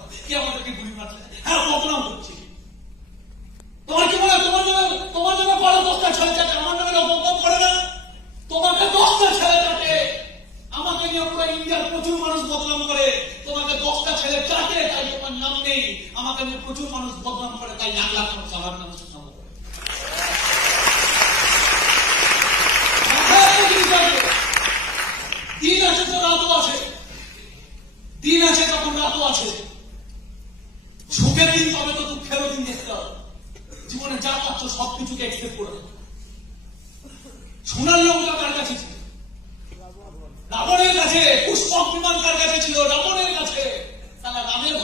কথা, কে আমাদেরকে গুলি মারছে? হ্যাঁ, বদনাম করছি। তোমার কি মনে হয় তোমার জন্য বড় 10টা ছেলে চাটে, আমার নামে বদনাম করে না? তোমাকে 10টা ছেলে চাটে, আমাকে নিয়ে পুরো ইন্ডিয়ার প্রচুর মানুষ বদনাম করে। তোমাকে 10টা ছেলে চাটে, তাই তোমার নাম নেই। আমাকে নিয়ে প্রচুর মানুষ বদনাম করে, তাই লাখ লাখ মানুষ আমার নাম সুনাম করে। দিন আছে তো রাতও আছে, দিন আছে তখন রাতও আছে। সুখের দিন তবে তো দুঃখেরও দিন দেখতে হবে। জীবনে যা পাচ্ছ সবকিছুকে এক্সপেক্ট করে দেবে। সোনার লঙ্কা কার কাছে ছিল? রাবণের কাছে। পুষ্পক বিমান কার কাছে ছিল? রাবণের কাছে। তাহলে রামের